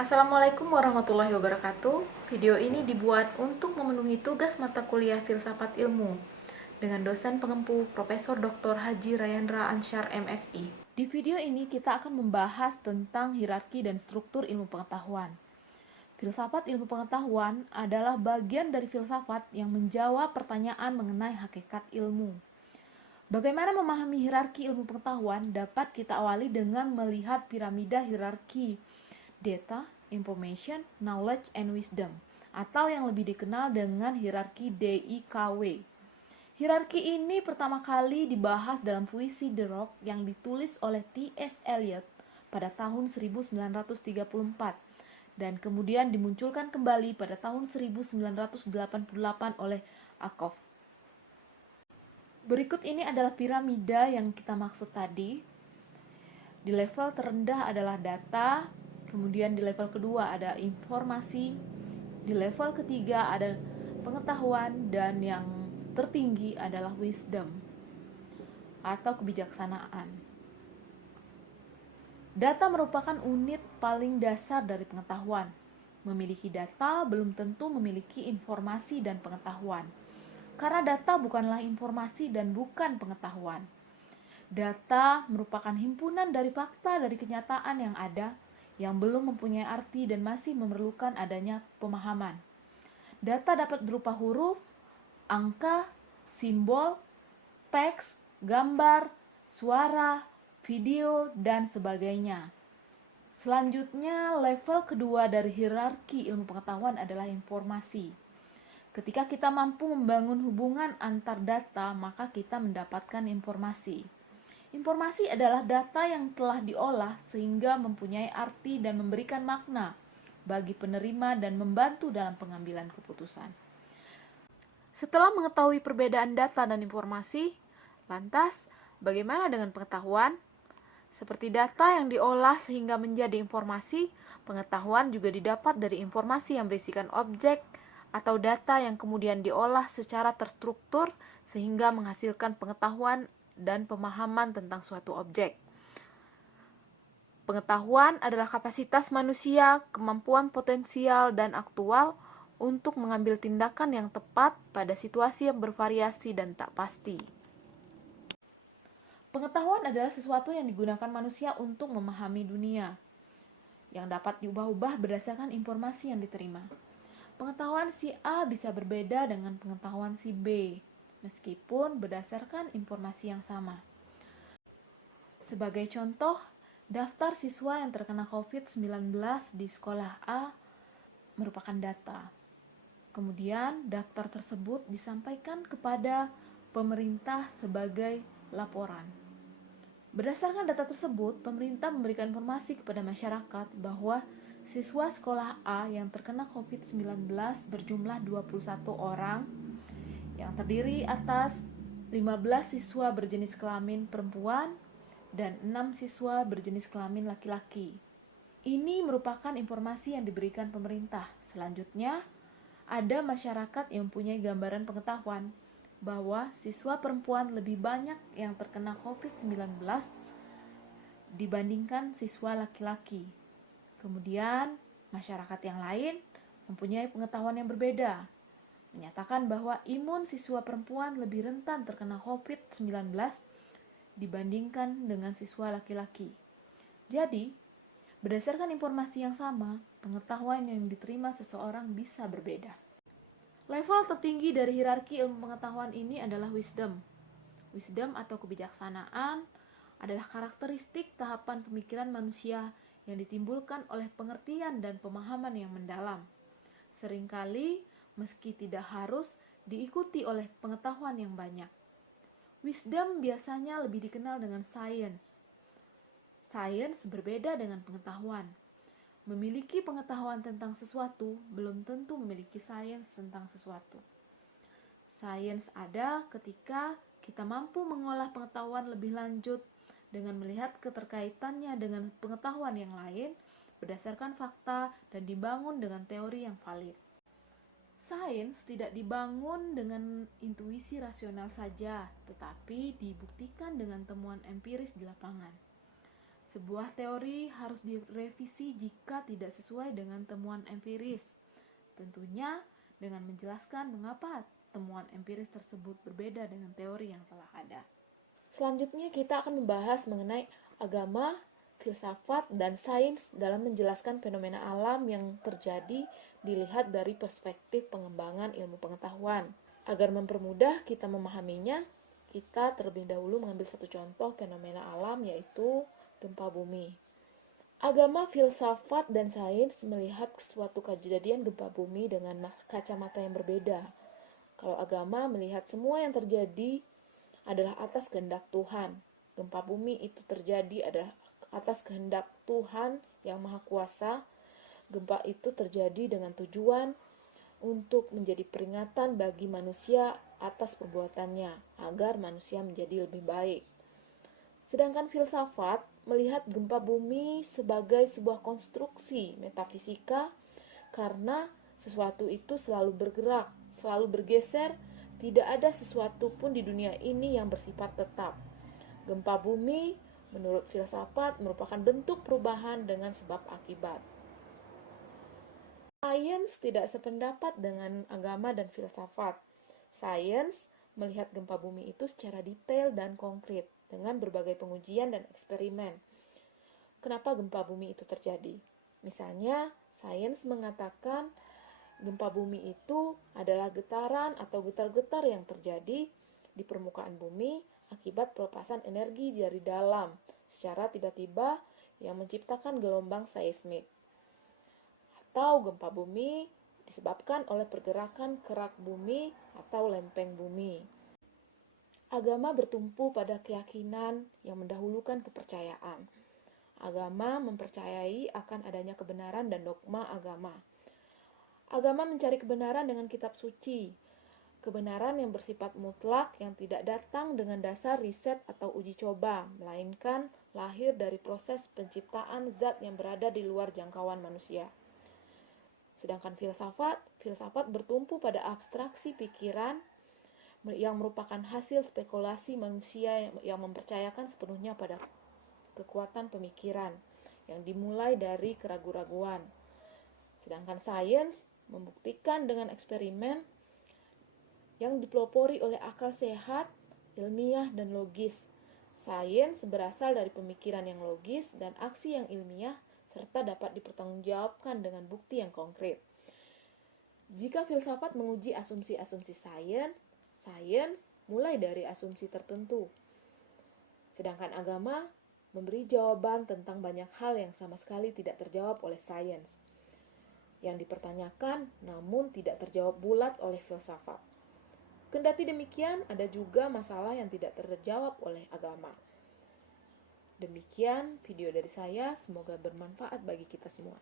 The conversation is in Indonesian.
Assalamualaikum warahmatullahi wabarakatuh. Video ini dibuat untuk memenuhi tugas mata kuliah Filsafat Ilmu dengan dosen pengempu Profesor Dr. Haji Rayandra Ansyar MSI. Di video ini kita akan membahas tentang hierarki dan struktur ilmu pengetahuan. Filsafat ilmu pengetahuan adalah bagian dari filsafat yang menjawab pertanyaan mengenai hakikat ilmu. Bagaimana memahami hierarki ilmu pengetahuan dapat kita awali dengan melihat piramida hierarki Data, Information, Knowledge, and Wisdom, atau yang lebih dikenal dengan hierarki DIKW. Hierarki ini pertama kali dibahas dalam puisi The Rock yang ditulis oleh T.S. Eliot pada tahun 1934 dan kemudian dimunculkan kembali pada tahun 1988 oleh Akoff. Berikut ini adalah piramida yang kita maksud tadi. Di level terendah adalah data, kemudian di level kedua ada informasi, di level ketiga ada pengetahuan, dan yang tertinggi adalah wisdom atau kebijaksanaan. Data merupakan unit paling dasar dari pengetahuan. Memiliki data belum tentu memiliki informasi dan pengetahuan, karena data bukanlah informasi dan bukan pengetahuan. Data merupakan himpunan dari fakta dari kenyataan yang ada, yang belum mempunyai arti dan masih memerlukan adanya pemahaman. Data dapat berupa huruf, angka, simbol, teks, gambar, suara, video, dan sebagainya. Selanjutnya, level kedua dari hierarki ilmu pengetahuan adalah informasi. Ketika kita mampu membangun hubungan antar data, maka kita mendapatkan informasi. Informasi adalah data yang telah diolah sehingga mempunyai arti dan memberikan makna bagi penerima dan membantu dalam pengambilan keputusan. Setelah mengetahui perbedaan data dan informasi, lantas bagaimana dengan pengetahuan? Seperti data yang diolah sehingga menjadi informasi, pengetahuan juga didapat dari informasi yang berisikan objek atau data yang kemudian diolah secara terstruktur sehingga menghasilkan pengetahuan dan pemahaman tentang suatu objek. Pengetahuan adalah kapasitas manusia, kemampuan potensial dan aktual untuk mengambil tindakan yang tepat pada situasi yang bervariasi dan tak pasti. Pengetahuan adalah sesuatu yang digunakan manusia untuk memahami dunia, yang dapat diubah-ubah berdasarkan informasi yang diterima. Pengetahuan si A bisa berbeda dengan pengetahuan si B, meskipun berdasarkan informasi yang sama. Sebagai contoh, daftar siswa yang terkena COVID-19 di sekolah A merupakan data. Kemudian, daftar tersebut disampaikan kepada pemerintah sebagai laporan. Berdasarkan data tersebut, pemerintah memberikan informasi kepada masyarakat bahwa siswa sekolah A yang terkena COVID-19 berjumlah 21 orang yang terdiri atas 15 siswa berjenis kelamin perempuan dan 6 siswa berjenis kelamin laki-laki. Ini merupakan informasi yang diberikan pemerintah. Selanjutnya, ada masyarakat yang mempunyai gambaran pengetahuan bahwa siswa perempuan lebih banyak yang terkena COVID-19 dibandingkan siswa laki-laki. Kemudian, masyarakat yang lain mempunyai pengetahuan yang berbeda, menyatakan bahwa imun siswa perempuan lebih rentan terkena COVID-19 dibandingkan dengan siswa laki-laki. Jadi, berdasarkan informasi yang sama, pengetahuan yang diterima seseorang bisa berbeda. Level tertinggi dari hierarki ilmu pengetahuan ini adalah wisdom. Wisdom atau kebijaksanaan adalah karakteristik tahapan pemikiran manusia yang ditimbulkan oleh pengertian dan pemahaman yang mendalam. Seringkali, meski tidak harus diikuti oleh pengetahuan yang banyak. Wisdom biasanya lebih dikenal dengan science. Science berbeda dengan pengetahuan. Memiliki pengetahuan tentang sesuatu belum tentu memiliki science tentang sesuatu. Science ada ketika kita mampu mengolah pengetahuan lebih lanjut dengan melihat keterkaitannya dengan pengetahuan yang lain berdasarkan fakta dan dibangun dengan teori yang valid. Sains tidak dibangun dengan intuisi rasional saja, tetapi dibuktikan dengan temuan empiris di lapangan. Sebuah teori harus direvisi jika tidak sesuai dengan temuan empiris. Tentunya dengan menjelaskan mengapa temuan empiris tersebut berbeda dengan teori yang telah ada. Selanjutnya kita akan membahas mengenai agama, filsafat, dan sains dalam menjelaskan fenomena alam yang terjadi dilihat dari perspektif pengembangan ilmu pengetahuan. Agar mempermudah kita memahaminya, kita terlebih dahulu mengambil satu contoh fenomena alam, yaitu gempa bumi. Agama, filsafat, dan sains melihat suatu kejadian gempa bumi dengan kacamata yang berbeda. Kalau agama melihat semua yang terjadi adalah atas kehendak Tuhan. Gempa bumi itu terjadi adalah atas kehendak Tuhan yang Maha Kuasa. Gempa itu terjadi dengan tujuan untuk menjadi peringatan bagi manusia atas perbuatannya, agar manusia menjadi lebih baik. Sedangkan filsafat melihat gempa bumi sebagai sebuah konstruksi metafisika karena sesuatu itu selalu bergerak, selalu bergeser, tidak ada sesuatu pun di dunia ini yang bersifat tetap. Gempa bumi menurut filsafat merupakan bentuk perubahan dengan sebab akibat. Sains tidak sependapat dengan agama dan filsafat. Sains melihat gempa bumi itu secara detail dan konkret dengan berbagai pengujian dan eksperimen. Kenapa gempa bumi itu terjadi? Misalnya, sains mengatakan gempa bumi itu adalah getaran atau getar-getar yang terjadi di permukaan bumi akibat pelepasan energi dari dalam secara tiba-tiba yang menciptakan gelombang seismik. Atau gempa bumi disebabkan oleh pergerakan kerak bumi atau lempeng bumi. Agama bertumpu pada keyakinan yang mendahulukan kepercayaan. Agama mempercayai akan adanya kebenaran dan dogma agama. Agama mencari kebenaran dengan kitab suci. Kebenaran yang bersifat mutlak yang tidak datang dengan dasar riset atau uji coba, melainkan lahir dari proses penciptaan zat yang berada di luar jangkauan manusia. Sedangkan filsafat bertumpu pada abstraksi pikiran yang merupakan hasil spekulasi manusia yang mempercayakan sepenuhnya pada kekuatan pemikiran yang dimulai dari keraguan-raguan. Sedangkan sains membuktikan dengan eksperimen yang dipelopori oleh akal sehat, ilmiah, dan logis. Sains berasal dari pemikiran yang logis dan aksi yang ilmiah serta dapat dipertanggungjawabkan dengan bukti yang konkret. Jika filsafat menguji asumsi-asumsi sains mulai dari asumsi tertentu. Sedangkan agama memberi jawaban tentang banyak hal yang sama sekali tidak terjawab oleh sains. Yang dipertanyakan namun tidak terjawab bulat oleh filsafat. Kendati demikian, ada juga masalah yang tidak terjawab oleh agama. Demikian video dari saya, semoga bermanfaat bagi kita semua.